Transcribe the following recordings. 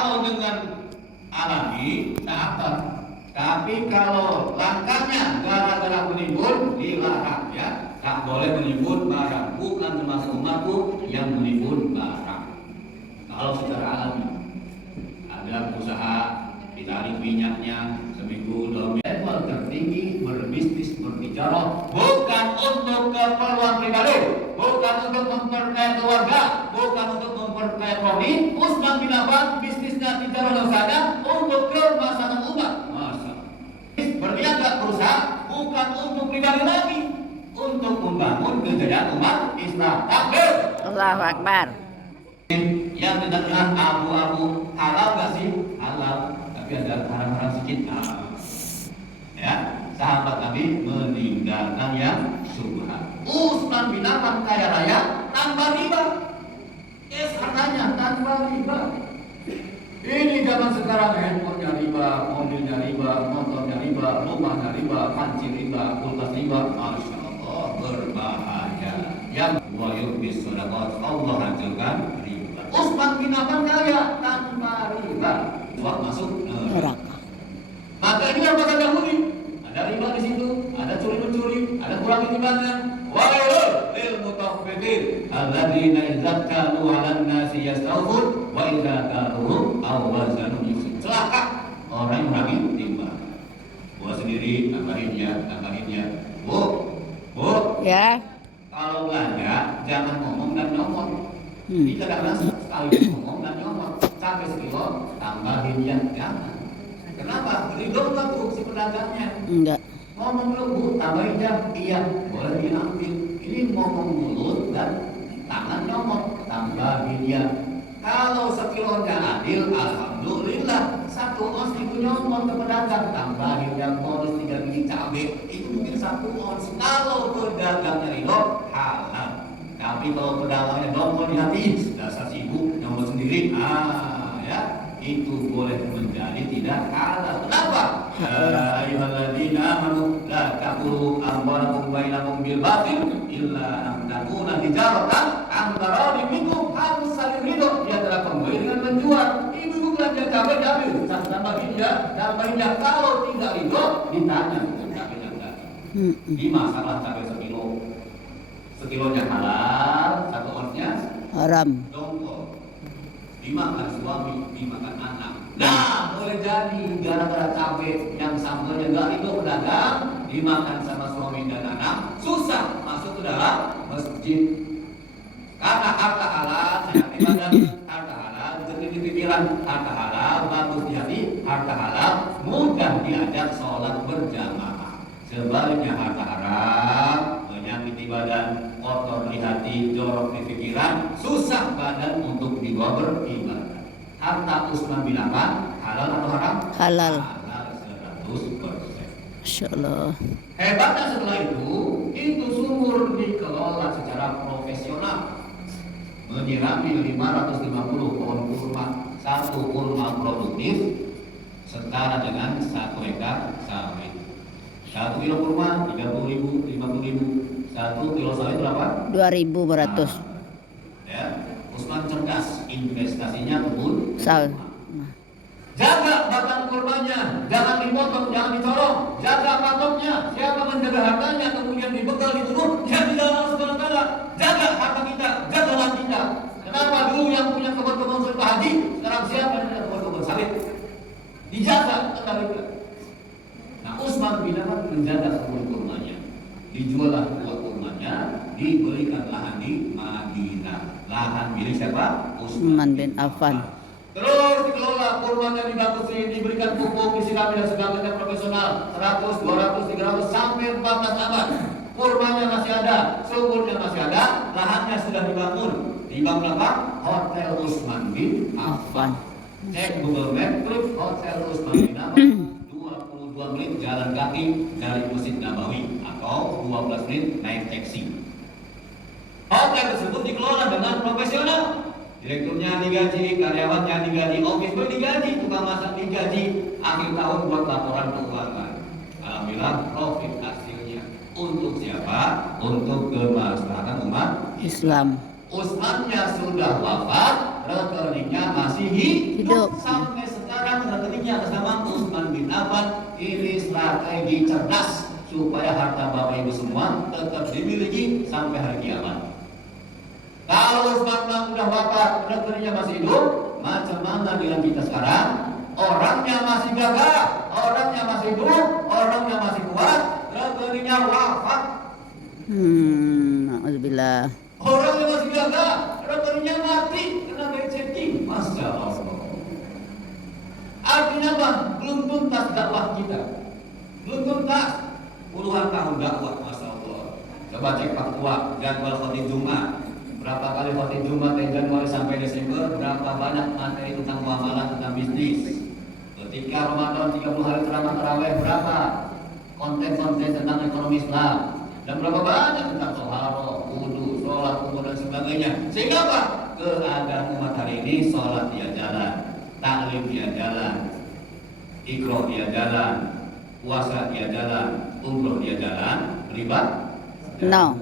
Kalau dengan alami tak. Tapi kalau langkahnya gara-gara menimbun, dilarang ya. Tak boleh menimbun barang, bukan termasuk umatku yang menimbun barang. Kalau secara alami, ada usaha ditarik minyaknya seminggu 2 minggu. Level tertinggi berbisnis berbicara bukan untuk keperluan pribadi, bukan untuk memperkaya keluarga, bukan untuk memperkaya koni. Utsman bin Affan bisnisnya bicara saja untuk kemaslahatan umat. Berniaga berusaha bukan untuk pribadi lagi, untuk membangun kejayaan umat Islam. Takbir. Allahu Akbar. Yang dengar abu-abu halal gak sih? Halal, tapi ada haram-haram sedikit. Ya, sahabat Nabi meninggalkan yang syubhat. Utsman bin Affan kaya raya tanpa riba. Hartanya tanpa riba. Ini zaman sekarang handphonenya riba, mobilnya riba, motornya riba, rumahnya riba, panci riba, kulkas riba. Masya Allah, berbahaya. Yang wayuk bisadaqat, Allah hancurkan riba. Utsman bin Affan kaya tanpa riba. Masuk neraka. Maka ini yang bakal Yahudi. Ada riba di situ, ada curi-mencuri, ada kurang timbangan. Wailul lil mutaffifin alladzina idza kanu 'alan nasi yastawfun wa idza kaluhum aw wazanu yukhsirun. Celaka orang yang lagi timbang. Gua sendiri tambahin ya. Bu. Ya. Kalau belanja jangan ngomong dan nyomot. Ini kadang-kadang sekali ngomong dan nyomot. Sampai sekilo tambahin ya, jangan. Kenapa? Ridho enggak tuh si pedagangnya? Enggak. Ngomong lu bu, tambahin ya, iya, boleh diambil. Ini ngomong mulut dan tangan nyomot, tambahin ya. Kalau sekilonya adil, alhamdulillah. 1 ons itu nyomot ke pedagang, tambahin yang bonus 3 biji cabai, itu mungkin 1 ons. Kalau pedagangnya ridho, halal. Tapi kalau pedagangnya dongkol di hati, dasar sibuk nyomot sendiri, ya. Itu boleh menjadi tidak halal. Kenapa? Ya ayyuhalladzina amanu la taqulu amwalakum bainakum bil batil illa an takuna tijaratan an taradin minkum harus saling ridho di antara pembeli dengan penjual. Ibu belanja cabai diambil, tambahin ya. Kalau tidak ridho ditanya dengan cabai yang tadi. Di masalah cabai sekilonya halal, 1 onsnya haram. Dongkol. Dimakan suami, dimakan anak. Nah, boleh jadi gara-gara cabai yang sambalnya enggak itu pedagang dimakan sama suami dan anak, susah masuk ke dalam masjid. Karena harta halal, sehat di badan, harta halal, jernih di pikiran, harta halal, bagus di hati, harta halal, mudah diajak sholat berjamaah. Sebaliknya harta haram, penyakit di badan, kotor di hati, jorok di pikiran, susah badan untuk dibawa beribadah. Harta Utsman bin Affan halal atau haram? Halal. Halal 100%. Masya Allah. Hebatnya setelah itu sumur dikelola secara profesional. Menyirami 550 pohon kurma. 1 kurma produktif setara dengan 1 hektar sawit. 1 kilo kurma 30.000, 50.000. 1 kilo sawit berapa? 2.100. Ya, Utsman cerdas, investasinya kebun sawit. Jaga batang kurmanya, jangan dipotong, jangan dicorong. Jaga patoknya, siapa menjaga hartanya kemudian dibegal diturun, dia tidak langsung segala-gala. Jaga harta kita, jagalah kita. Kenapa dulu yang punya kebun-kebun sawit Pak Haji, sekarang siapa yang punya kebun-kebun sawit? Dijaga, kembalikan. Nah, Utsman bin Affan menjaga kebun kurmanya. Dijuallah buah kurmanya, diberikan lahan di Madinah. Lahan milik siapa? Utsman bin Affan. Terus dikelola kurmanya dibagusin, diberikan pupuk, disirami dan sebagainya profesional. 100, 200, 300 sampai 14 abad. Kurmanya masih ada, sumurnya masih ada, lahannya sudah dibangun. Dibangun apa? Hotel Utsman bin Affan. Cek Google Map, klik Hotel Utsman bin Affan. 22 menit jalan kaki dari Masjid Nabawi atau 12 menit naik taksi. Hotel tersebut dikelola dengan profesional. Direkturnya digaji, karyawannya digaji, office boy digaji, tukang masak digaji. Akhir tahun buat laporan keuangan. Alhamdulillah profit hasilnya. Untuk siapa? Untuk kemaslahatan umat Islam. Utsmannya sudah wafat, rekeningnya masih Hidup. sampai sekarang rekeningnya atas nama Utsman bin Affan. Ini strategi cerdas supaya harta Bapak Ibu semua tetap dimiliki sampai hari kiamat. Kalau Utsman udah wafat, rekeningnya masih hidup, macam mana dengan kita sekarang? Orangnya masih gagah, orangnya masih hidup, orangnya masih kuat, rekeningnya wafat. Alhamdulillah. Orangnya masih gagah, rekeningnya mati kena receking. Masya Allah. Artinya apa? Belum tuntas dakwah kita. Belum tuntas. Puluhan tahun dakwah, Masya Allah. Coba cek fatwa jadwal khotib Jumat. Berapa kali khotib Jumat dari Januari sampai Desember? Berapa banyak materi tentang muamalah, tentang bisnis? Ketika Ramadan 30 hari ceramah tarawih, berapa konten-konten tentang ekonomi Islam? Dan berapa banyak tentang toharoh, wudu, sholat, umur dan sebagainya. Sehingga apa? Keadaan umat hari ini, sholat dia jalan, taklim dia jalan, ikro dia jalan, puasa dia jalan, umroh dia jalan, riba? No.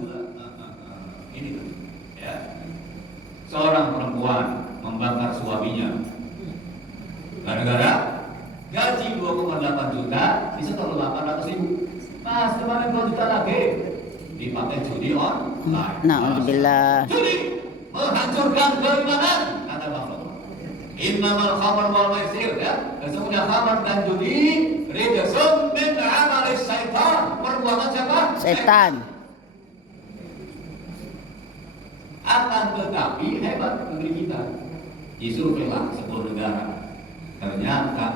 Ini tuh, ya. Seorang perempuan membakar suaminya gara-gara gaji 2,8 juta disetor 800.000. Mas, kemarin 2 juta lagi dipakai judi online. Alhamdulillah. Judi menghancurkan keimanan, kata Bang Lobo. Innamal khamr wal maisir, ya. Sesungguhnya khamr dan judi rijsun min amali syaitan. Perbuatan siapa? Setan. Akan tetapi hebat negeri kita. Disurveilah 10 negara. Ternyata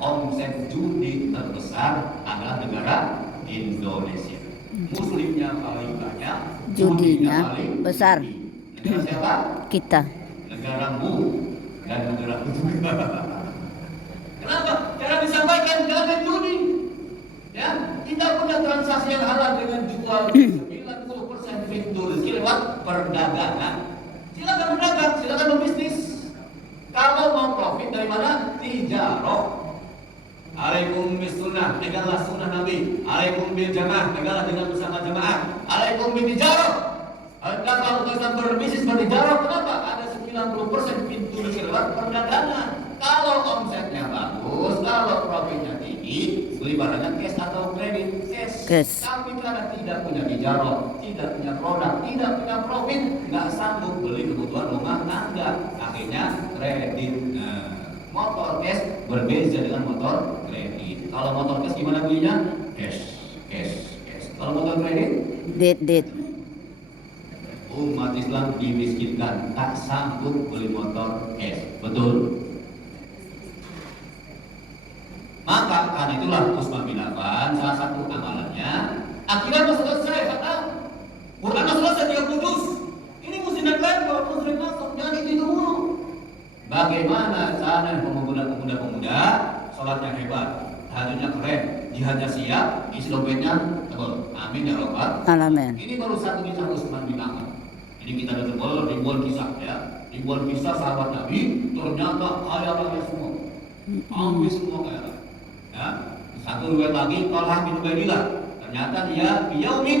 omset judi terbesar adalah negara Indonesia. Muslimnya paling banyak, Judinya paling besar. Negara siapa? Kita. Negaramu dan negara juga. Kenapa? Cara disampaikan jangan main judi. Ya, kita punya transaksi yang halal dengan jual 90% pintu rezeki lewat perdagangan. Silakan berdagang, silakan berbisnis. Kalau mau profit dari mana? Tijarah. Alaikum bis sunnah, tegaklah sunnah Nabi. Alaikum bil jamaah, tegaklah dengan bersama jamaah. Alaikum bil tijarah. Kalau kita berbisnis bertijarah, kenapa? Ada 90% pintu rezeki lewat perdagangan. Kalau omsetnya bagus, kalau profitnya tinggi, beli barangnya cash atau kredit? Cash. Tapi karena tidak punya tijarah, tidak punya produk, tidak punya profit, nggak sanggup beli kebutuhan rumah tangga. Akhirnya kredit. Motor cash berbeda dengan motor kredit. Kalau motor cash gimana belinya? Cash. Kalau motor kredit? Det. Umat Islam dimiskinkan, tak sanggup beli motor cash. Betul? Maka karena itulah Utsman bin Affan salah satu amalannya akhirnya masuk selesai kata Quran selesai 30 juz. Ini mesti naik kalau muslim masuk jangan itu dulu. Bagaimana cara pemuda sholatnya hebat, tahajudnya keren, jihadnya siap, isi dompetnya tebal. Amin ya Rabbal Alamin. Ini baru satu kisah Utsman bin Affan. Ini kita dengar ribuan kisah ya, ribuan kisah sahabat Nabi ternyata kaya raya semua, habis semua kaya raya. Ya, satu riwayat lagi Thalhah bin Ubaidillah, ternyata dia biyaumin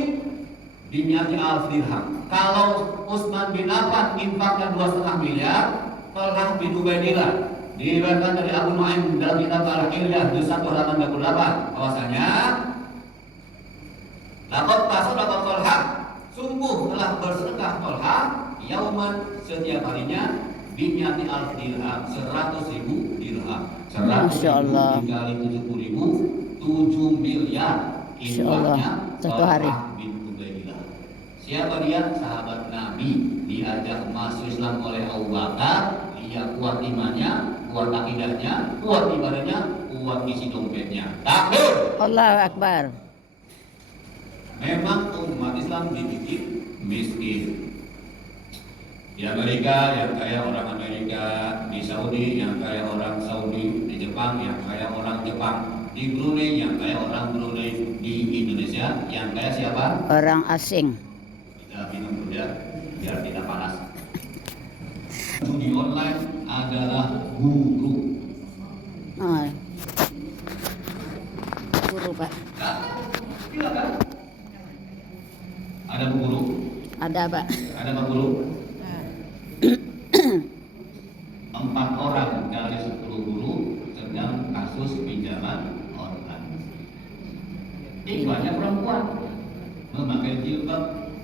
bimi'ati alf dirham. Kalau Utsman bin Affan infaknya 2,5 miliar, Thalhah bin Ubaidillah diriwayatkan dari Abu Nuaim dalam kitab Al-Hilyah juz 1 halaman 28 bahwasanya laqad tasaddaqa Thalhah, sungguh telah bersedekah Thalhah yauman setiap harinya bimi'ati alf dirham, 100.000 dirham. 100.000 dikali 70.000, 7 miliar. Insya Allah satu hari. Siapa dia? Sahabat Nabi, diajak masuk Islam oleh Abu Bakar. Dia kuat imannya, kuat akidahnya, kuat ibadahnya, kuat isi dompetnya. Takbir. Allahu Akbar. Memang umat Islam dibikin miskin. Di Amerika yang kaya orang Amerika, di Saudi yang kaya orang Saudi, di Jepang yang kaya orang Jepang, di Brunei yang kaya orang Brunei, di Indonesia yang kaya siapa? Orang asing. Kita minum dulu ya, biar tidak panas. Judi online adalah guru. Oh. Guru Pak. Ya, silakan. Ada bu guru? Ada Pak. Ada pak guru? Iklannya perempuan memakai jilbab.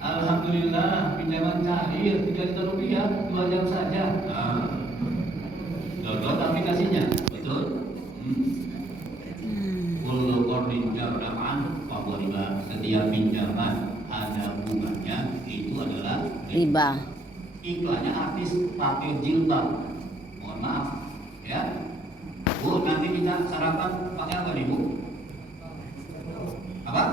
Alhamdulillah pinjaman cair 3 juta rupiah 2 jam saja. Download aplikasinya, betul? Kullu qardin jarra'an fa riba. Setiap pinjaman ada bunganya itu adalah Riba. Iklannya artis pakai jilbab. Mohon maaf, ya. Bu, nanti kita sarapan pakai apa nih, Bu? Apa?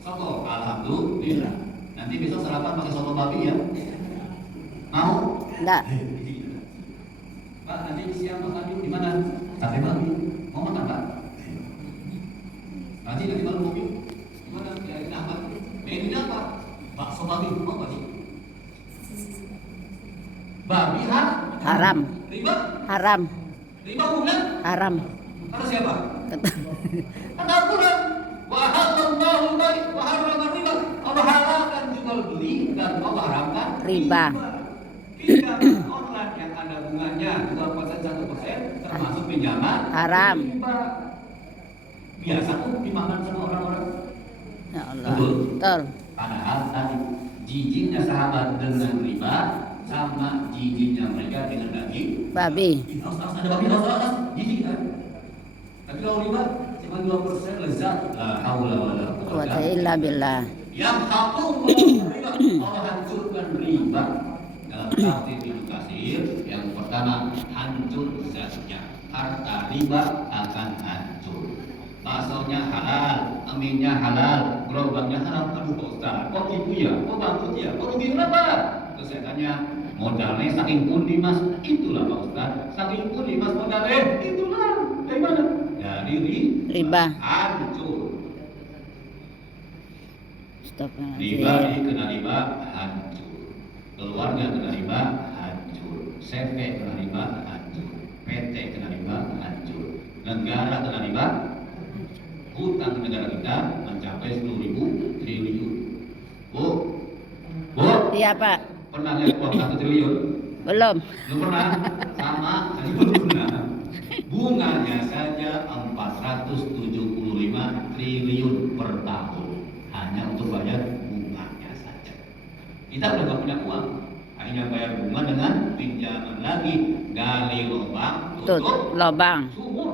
Soto. Alhamdulillah. Nanti besok sarapan pakai soto babi ya. Mau? Enggak. Pak, nanti siang makan di mana? Sate babi. Mau makan, Pak? Nanti baru mobil. Gimana? Ya, ini apa? Ini apa? Bakso babi. Mau apa sih? Babi Haram. Riba? Haram. Riba bukan? Haram. Kata siapa? Kata Kata Al-Quran. Wa halallahu al-bay' wa harrama riba. Allah halalkan jual beli dan Allah haramkan riba. Pinjaman online yang ada bunganya 2% 1% termasuk pinjaman Haram. riba. Biasa tuh dimakan sama orang-orang. Ya Allah. Betul. Betul. Padahal tadi jijiknya sahabat dengan riba sama jijiknya mereka dengan daging Babi. Harus ada babi, harus jijik kan? Tapi kalau riba cuma 2% lezat. La haula wala Quwwata illa billah. Yang satu riba, Allah hancurkan riba. Dalam tafsir Ibnu Katsir, yang pertama hancur zatnya. Harta riba akan hancur. Baksonya halal, aminnya halal, gerobaknya haram. Aduh Pak Ustaz, kok gitu ya? Kok bagus ya? Kok rugi berapa? Terus saya tanya, modalnya saking pundi Mas? Itulah Pak Ustaz, saking pundi Mas modalnya? Itulah. Dari mana? Dari Riba. Hancur. Stop. Riba kena riba hancur. Keluarga kena riba hancur. CV kena riba hancur. PT kena riba hancur. Negara kena riba. Hutang negara kita mencapai 10.000 triliun. Bu, Iya Pak. pernah lihat uang 1 triliun? Belum. Belum pernah. Sama, belum pernah. Bunganya saja 475 triliun per tahun. Hanya untuk bayar bunganya saja. Kita udah gak punya uang, hanya bayar bunga dengan pinjaman lagi. Gali lubang, tutup Lobang. sumur.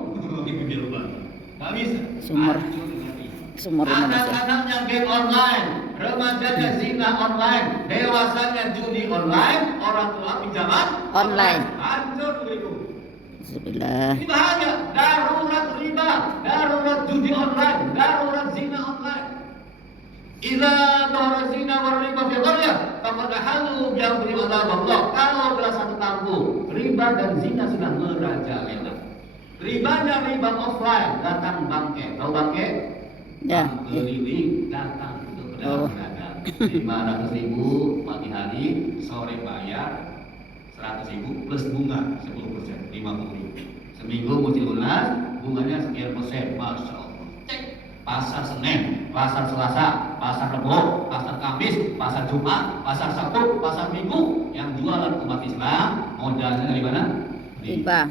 Gak bisa. Sumur. Hancur dengan ini. Sumur Indonesia. Anak-anaknya game online, remajanya zina online, dewasanya judi online, orang tua pinjaman Online. Hancur itu. Bismillah. Ini bahaya. Darurat riba, darurat judi online, darurat zina online. Idza dhahara zina war riba fi qaryah faqad halu bi amri Allah. Kalau dalam satu kampung riba dan zina sudah merajalela. Ribanya riba offline, datang bangke. Tahu bangke? Ya. Keliling datang untuk pedagang. 500.000 pagi hari, sore bayar 100.000 plus bunga 10%, 50.000. Seminggu mesti lunas, bunganya sekian persen. Masya Allah. Cek. Pasar Senin, pasar Selasa, pasar Rebo, pasar Kamis, pasar Jumat, pasar Sabtu, pasar Minggu. Yang jualan umat Islam modalnya dari mana? Riba.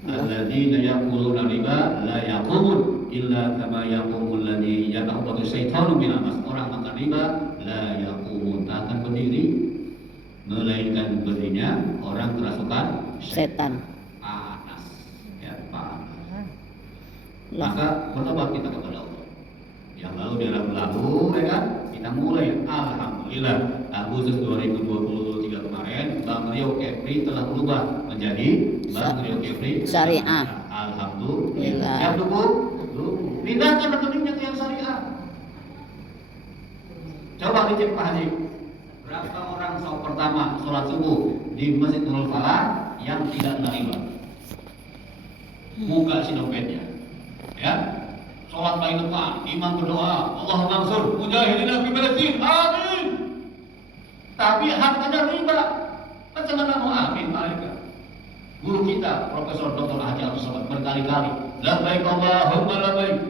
Alladzina yaquluna riba la yaqumun illa kama yaqumul ladzi yaqulu syaitanu min amas. Orang makan riba la yaqumun, tak akan berdiri melainkan berdirinya orang kerasukan Setan. panas. Ya, panas. Lah. Maka bertobat kita kepada Allah. Yang lalu dia lalu ya kan? Kita mulai alhamdulillah Agustus 2023 kemarin Bank Rio Kepri telah berubah menjadi Bank Rio Kepri Syariah. Alhamdulillah. Yang dukung, pindahkan rekeningnya ke yang syariah. Coba dicek Pak Haji, berapa orang pertama sholat subuh di Masjid Nurul Falah yang tidak menerima? Buka si dompetnya, ya. Sholat paling depan, imam berdoa, Allahumma ansur mujahidina fi Palestin, amin. Tapi hartanya riba, macam mana mau amin mereka? Guru kita, Profesor Dr. Haji Abdul Somad berkali-kali, labbaik Allahumma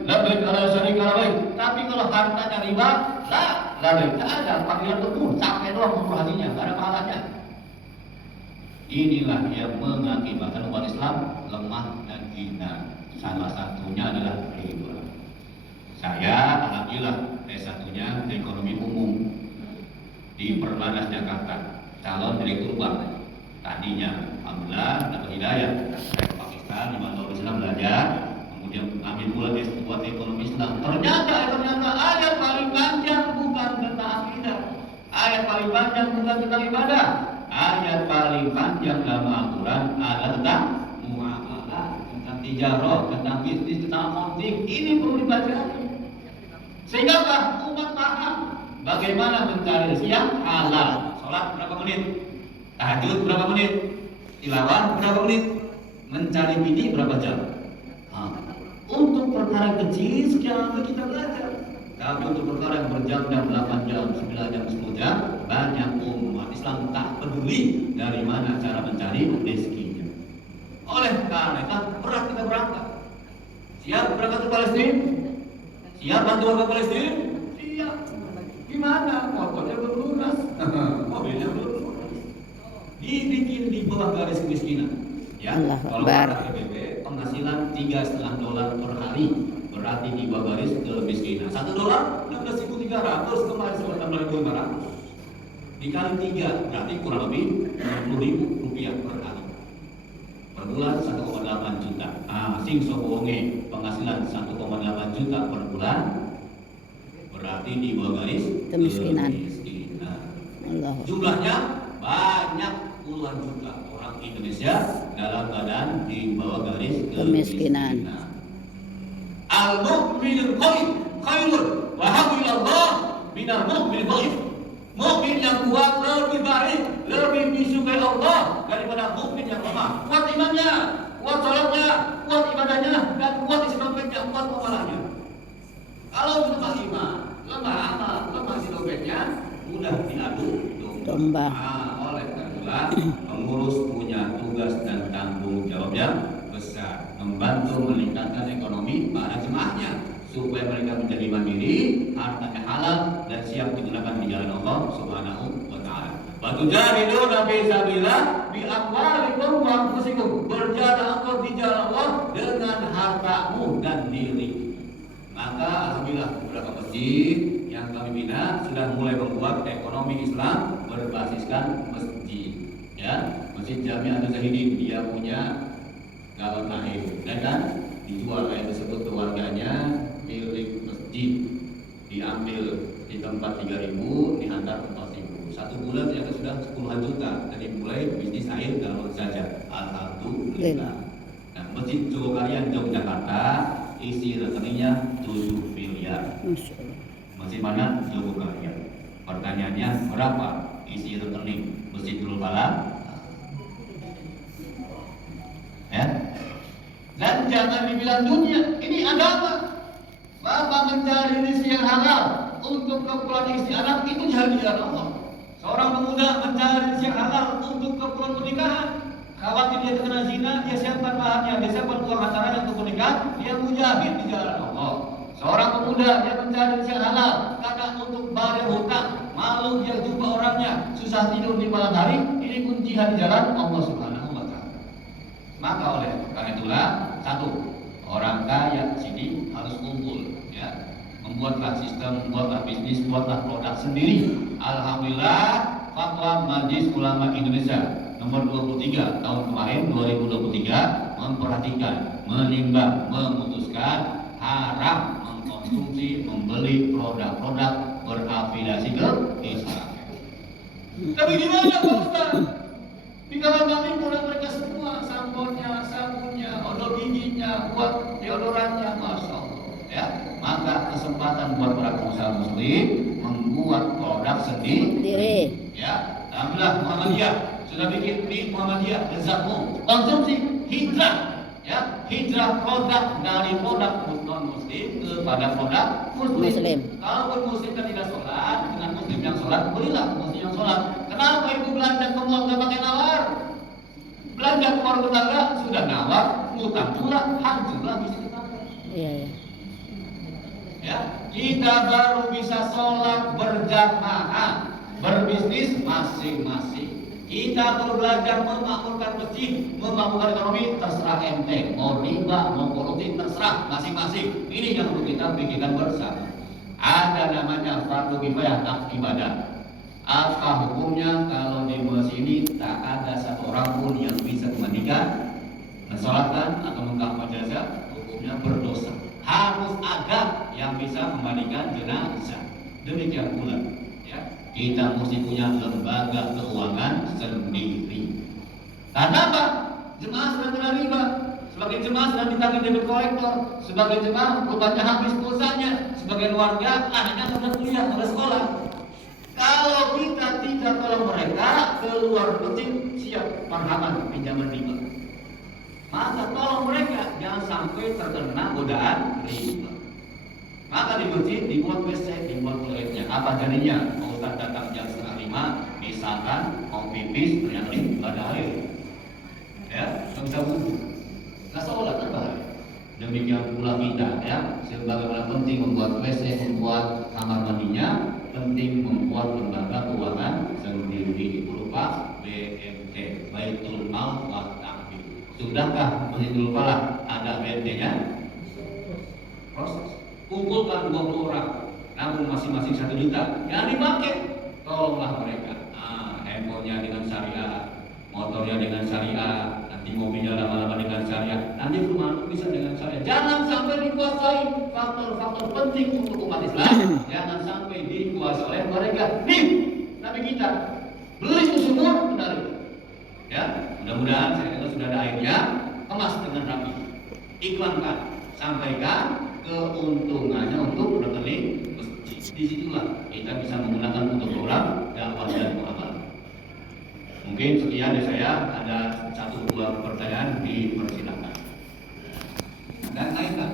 labbaik ala syarika labbaik. Tapi kalau hartanya riba, labbaik, tak ada panggilan betul, capek doang umroh hajinya, tak ada pahalanya. Inilah yang mengakibatkan umat Islam lemah dan hina. salah satunya adalah riba. Saya alhamdulillah S1-nya ekonomi umum di Perbanas Jakarta, calon direktur bank. Tadinya alhamdulillah dapat hidayah. Saya ke Pakistan 5 tahun di sana belajar, kemudian ambil pula S2 ekonomi Islam. Ternyata ayat paling panjang bukan tentang akidah, ayat paling panjang bukan tentang ibadah, ayat paling panjang dalam Al-Quran adalah tentang muamalah, tentang tijarah, tentang bisnis, tentang akunting. Ini perlu dipelajari sehingga umat paham bagaimana mencari rezeki yang halal. Sholat berapa menit? Tahajud berapa menit? Tilawah berapa menit? Mencari bini berapa jam? Untuk perkara kecil sekian kita belajar. Tapi untuk perkara yang berjam-jam 8 jam, 9 jam, 10 jam, banyak umat Islam tak peduli dari mana cara mencari rezekinya. Oleh karena itu berat kita berangkat. Siap berangkat ke Palestina? Siap bantu warga Palestina? Siap. Gimana? Motornya belum lunas, mobilnya belum lunas. Dibikin di bawah garis kemiskinan. Ya, kalau kata PBB penghasilan $3,5 per hari berarti di bawah garis kemiskinan. $1 16.300, kemarin 16.500 dikali 3 berarti kurang lebih Rp60.000 per hari. Per bulan 1,8 juta. Sing sobonge penghasilan 1,8 juta per bulan berarti di bawah garis kemiskinan. Jumlahnya banyak puluhan juta orang Indonesia dalam keadaan di bawah garis kemiskinan. Al-mu'minul qawi khairun wa habbu ilallah minal mu'minil dhaif. Mukmin yang kuat lebih baik, lebih disukai Allah daripada mukmin yang lemah. Kuat imannya, kuat salatnya, kuat ibadahnya, dan kuat isi dompetnya, kuat amalnya. Kalau lemah iman, lemah amal, lemah isi dompetnya, mudah diadu domba. Oleh karena pengurus punya tugas dan tanggung jawab yang besar, membantu meningkatkan ekonomi para jemaahnya supaya mereka menjadi mandiri, hartanya halal dan siap digunakan di jalan Allah Subhanahu wa taala. Wa tujahiduna fi sabilillah bi amwalikum wa anfusikum. Berjihad di jalan Allah dengan hartamu dan diri. Maka alhamdulillah beberapa masjid yang kami bina sudah mulai membuat ekonomi Islam berbasiskan masjid. Ya, Masjid Jami An-Zahidin dia punya galon air, dan kan dijual air tersebut ke warganya milik masjid, diambil di tempat 3.000, dihantar ke 4.000. Satu bulan ternyata sudah 10 juta dari mulai bisnis air galon saja. Alhamdulillah. Nah, Masjid Jogokarian Yogyakarta isi rekeningnya 7 miliar. Masjid mana? Jogokarian. Pertanyaannya berapa isi rekening Masjid Nurul Falah? Ya. Dan jangan dibilang dunia, ini agama. Bapak mencari rezeki yang halal untuk keperluan istri anak itu jihad di jalan Allah. Seorang pemuda mencari rezeki yang halal untuk keperluan pernikahan, khawatir dia terkena zina, dia siapkan bahannya, dia siapkan uang hantarannya untuk menikah, dia mujahid di jalan Allah. Seorang pemuda dia mencari rezeki yang halal karena untuk bayar hutang, malu dia jumpa orangnya, susah tidur di malam hari, ini pun jihad di jalan Allah Subhanahu wa taala. Maka oleh karena itulah, satu, orang kaya sini harus kumpul, ya, membuatlah sistem, membuatlah bisnis, buatlah produk sendiri. Alhamdulillah, fatwa Majelis Ulama Indonesia nomor 23 tahun kemarin 2023 memperhatikan, menimbang, memutuskan haram mengkonsumsi, membeli produk-produk berafiliasi ke Islam. Tapi gimana Pak Ustaz? Di kamar mandi produk mereka semua, samponya, sabunnya, odol giginya, buat deodorannya, masya Allah. Ya, maka kesempatan buat para pengusaha muslim membuat produk sendiri. Ya, alhamdulillah Muhammadiyah sudah bikin di Muhammadiyah Rezakmu konsumsi hijrah, ya, hijrah produk dari produk non muslim kepada produk muslim. Kalau muslim kan tidak sholat, dengan muslim yang sholat, belilah muslim yang sholat. Kenapa ibu belanja ke mall nggak pakai nawar? Belanja ke warung tetangga sudah nawar, ngutang pula, hancurlah bisnis kita. Iya. Ya, kita baru bisa sholat berjamaah, berbisnis masing-masing. Kita perlu belajar memakmurkan masjid, memakmurkan ekonomi, terserah ente. Mau riba, mau korupsi, terserah masing-masing. Ini yang perlu kita pikirkan bersama. Ada namanya fardu kifayah ibadah. Apa hukumnya kalau di masjid ini tak ada satu orang pun yang bisa memandikan, mensolatkan atau mengkafan jenazah? Hukumnya berdosa. Harus ada yang bisa memandikan jenazah. Demikian pula, ya, kita mesti punya lembaga keuangan sendiri. Karena apa? Jemaah sedang kena riba. Sebagai jemaah sedang ditagih debit kolektor. Sebagai jemaah bebannya habis pulsanya. Sebagai warga anaknya sudah kuliah, sudah sekolah. Kalau kita tidak tolong mereka, keluar masjid siap marhaban pinjaman riba. Maka tolong mereka jangan sampai terkena godaan riba. Maka di masjid dibuat WC, dibuat toiletnya. Apa jadinya? Mau Ustaz datang jam 4:30, misalkan mau pipis, ternyata nggak ada air, ya, nggak bisa wudhu, nggak sholat, kan bahaya. Demikian pula kita, ya, sebagaimana penting membuat WC, membuat kamar mandinya, penting membuat lembaga keuangan sendiri berupa BMT, Baitul Mal wa Ta'mir. Sudahkah Masjidul Falah ada BMT-nya? Proses. Kumpulkan 20 orang, namun masing-masing 1 juta, jangan dipakai. Tolonglah mereka. Handphonenya dengan syariah, motornya dengan syariah, nanti mobilnya lama-lama dengan syariah, nanti rumah bisa dengan syariah. Jangan sampai dikuasai faktor-faktor penting untuk umat Islam. Jangan sampai dikuasai oleh mereka. Nih, Nabi kita beli itu semua menarik. Ya, mudah-mudahan saya dengar sudah ada airnya, kemas dengan rapi, iklankan, sampaikan keuntungannya untuk rekening masjid. Disitulah kita bisa menggunakan untuk program dakwah dan muamalah. Mungkin sekian dari saya. Ada 1-2 pertanyaan, dipersilakan. Dan naikkan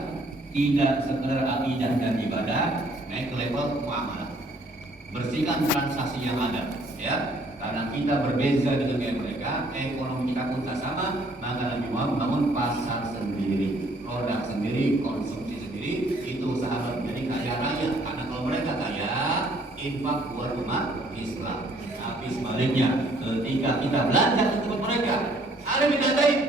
tidak sekedar akidah dan ibadah, naik ke level muamalah. Bersihkan transaksi yang ada, ya. Karena kita berbeza dengan mereka, ekonomi kita pun tak sama, maka Nabi Muhammad membangun pasar sendiri, produk sendiri, konsumsi sendiri. Itu sahabat menjadi kaya raya. Karena kalau mereka kaya, infak buat umat Islam. Tapi sebaliknya, ketika kita belanja untuk mereka, ada minta lain,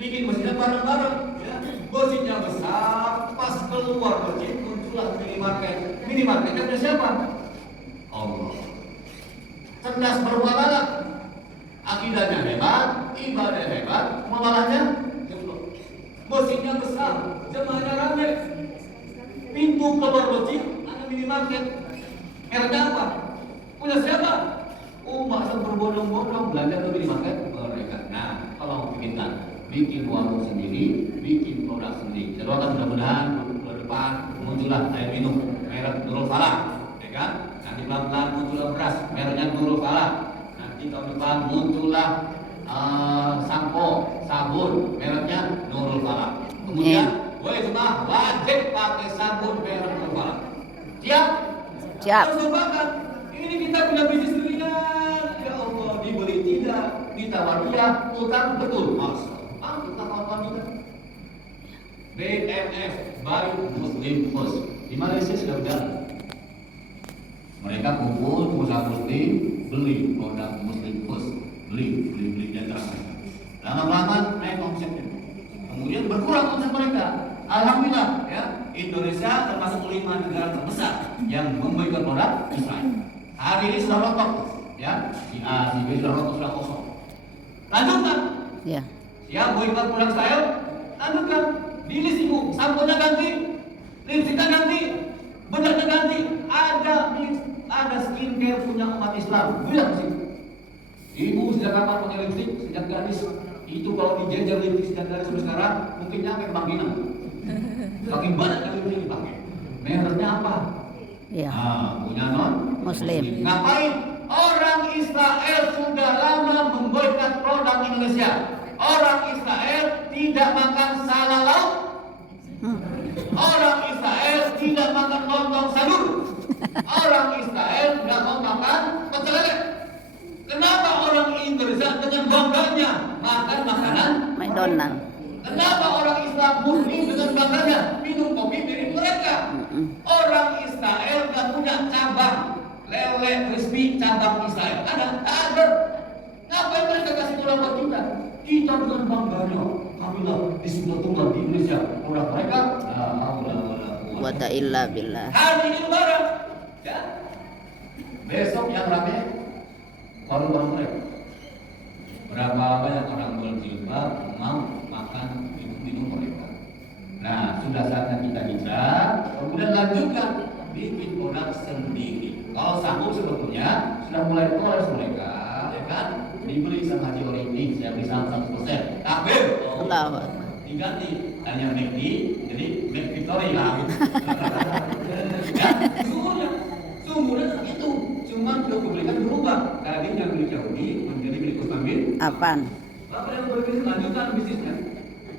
bikin masjid bareng-bareng, ya. Masjidnya besar, pas keluar masjid muncullah minimarket. Minimarketnya ada siapa? Allah. Cerdas bermuamalah, akidahnya hebat, ibadah hebat, muamalahnya jeblok. Masjidnya besar, jemaahnya ramai. Pintu keluar masjid ada minimarket. Mereknya apa? Punya siapa? Masa berbondong-bondong belanja ke minimarket mereka. Nah, tolong bikin warung sendiri, bikin produk sendiri. Saya doakan mudah-mudahan bulan depan muncullah air minum merek Nurul Falah, ya kan? Nanti pelan-pelan muncullah beras mereknya Nurul Falah. Nanti tahun depan muncullah sampo, sabun mereknya Nurul Falah. Kemudian, jemaah wajib pakai sabun merek Nurul Falah. Siap? Siap. Ini kita punya bisnis ringan, ya Allah, dibeli tidak, ditawar iya, utang betul, masa. Kita kawan kita. BMF, Buy Muslim First, di Malaysia sudah berjalan. Mereka kumpul pengusaha Muslim, beli produk Muslim First, beli jatah. Lama-lama naik omsetnya. Kemudian berkurang omset mereka. Alhamdulillah, ya, Indonesia termasuk 5 negara terbesar yang memboikot produk Israel. Hari ini sudah rontok, ya, si A, si B sudah rontok, sudah kosong. Lanjutkan. Ya. Ya, boikot produk Israel. Lanjutkan. Dilis ibu, samponya ganti, lipstiknya ganti, benernya ganti. Ada skincare punya umat Islam. Bilang sih. Ibu sejak kapan pakai lipstik? Sejak gadis. Itu kalau dijejer lipstik sejak gadis sampai sekarang, mungkin nyampe ke Bangkinang. Makin banyak yang lipstik dipakai. Mereknya apa? Ya. Punya non Muslim. Ngapain? Orang Israel sudah lama memboikot produk Indonesia. Orang Israel tidak makan salad lauk. Orang Israel tidak makan lontong sayur. Orang Israel tidak mau makan pecel lele. Kenapa orang Indonesia dengan bangganya makan makanan McDonald. Kenapa orang Islam Muslim dengan bangganya minum kopi dari mereka? Orang Israel nggak punya cabang lele crispy cabang Israel. Ada. Ngapain mereka kasih pulang ke kita? Kita dengan bangganya, alhamdulillah di sebuah tunggal di Indonesia. Produk mereka quwata illa billah. Hari ini lebaran. Ya. Besok yang rame warung-warung mereka. Berapa banyak orang berjilbab mau makan minum mereka. Nah, sudah saatnya kita hijrah, kemudian lanjutkan bikin produk sendiri. Kalau sanggup sebetulnya sudah mulai poles mereka, ya kan? Dibeli sama Haji Orienting, saya beli saham 100%. Tapi Allahu Akbar. diganti hanya McD, jadi McVictory lah. Gitu. Ya, sumurnya itu cuma kepemilikan berubah karena dia yang milik Yahudi menjadi milik Utsman. Apaan? Bapak yang berbisnis lanjutkan bisnisnya.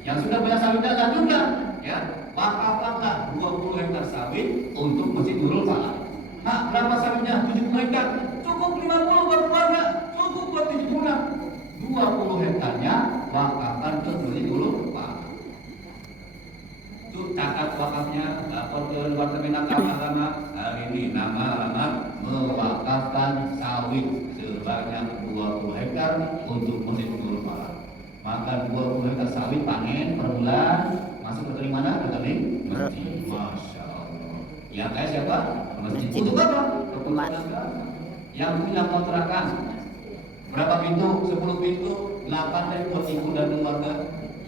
Yang sudah punya sawitnya lanjutkan, ya. Wakafkanlah 20 hektar sawit untuk Masjid Nurul Falah. Nah, berapa sawitnya? 70 hektar. Cukup 50 buat keluarga, cukup buat 76. 20 hektarnya wakafkan ke Masjid Nurul Falah. Itu catat wakafnya, lapor ke Departemen Agama. Hari ini nama alamat mewakafkan sawit sebanyak 20 hektar untuk Masjid Nurul Falah. Maka 20 hektar sawit panen per bulan masuk ke mana? Ke rekening masjid. Masya Allah. Yang kayak siapa? Masjid. Untuk apa? Kepentingan agama. Yang punya kontrakan berapa pintu? 10 pintu, 8 deh buat ibu dan keluarga.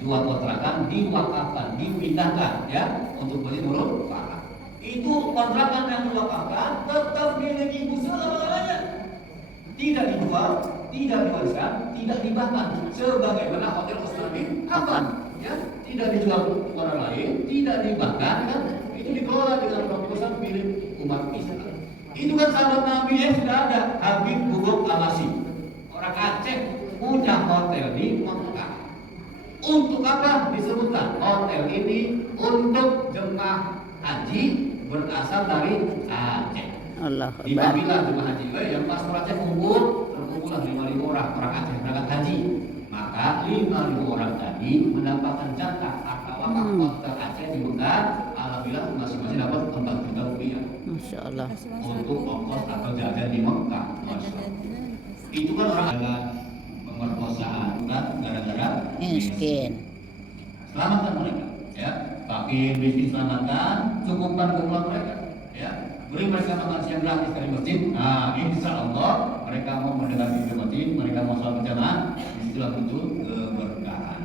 2 kontrakan diwakafkan, dipindahkan ya untuk Masjid Nurul Falah. Itu kontrakan yang diwakafkan tetap milik ibu selama-lamanya. Tidak dijual, tidak diwariskan, tidak dibakar sebagaimana hotel Utsman Affan, ya, tidak dijual ke orang lain, tidak dibakar, kan? Itu dikelola dengan keputusan milik umat Islam. Itu kan sahabat Nabi sudah ada Habib Hubub Al-Masih, orang Aceh punya hotel di Mekah. Untuk apa disebutkan hotel ini? Untuk jemaah haji berasal dari Aceh. Allah Akbar. Dibagilah jemaah haji yang pas Aceh terkumpullah 5.000 orang Aceh berangkat haji. Maka 5.000 orang tadi mendapatkan jatah harta wakaf hotel Aceh di Mekah. Alhamdulillah masing-masing dapat 4 juta rupiah. Masya Allah. Untuk ongkos atau jajan di Mekah. Masya Allah. Itu kan orang ada pemerkosaan kan gara-gara Miskin. Selamatkan mereka, ya. Fakir miskin selamatkan, cukupkan keperluan mereka, ya. Beri mereka makan siang gratis dari masjid. Nah, insya Allah mereka mau mendengar di masjid, mereka mau sholat berjamaah, disitulah muncul keberkahan.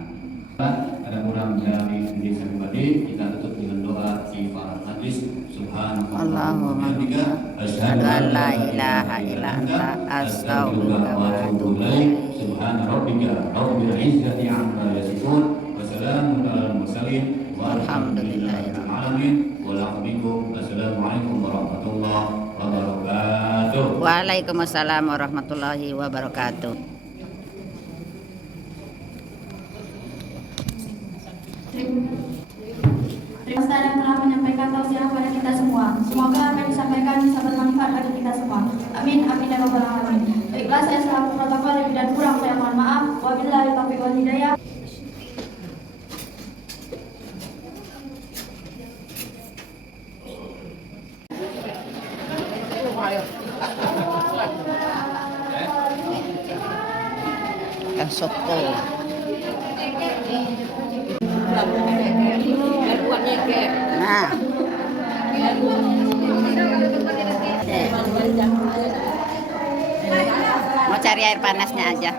Ada kurang dari diri saya pribadi, kita tutup dengan doa kifaratul majlis. Allahumma asyhadu an la ilaha illa anta astaghfiruka wa atubu ilaik. Subhana rabbika rabbil izzati amma yasifun wa salamun alal mursalin walhamdulillahi rabbil alamin. Wassalamualaikum warahmatullahi wabarakatuh. Waalaikumsalam warahmatullahi wabarakatuh. Terima kasih yang telah menyampaikan tausiah kepada kita semua. Semoga apa yang disampaikan bisa bermanfaat bagi kita semua. Amin, amin ya rabbal alamin. Baiklah, saya selaku protokol lebih dan kurang saya mohon maaf. Wabillahi taufiq wal hidayah. Yang soto. Nah. Mau cari air panasnya aja.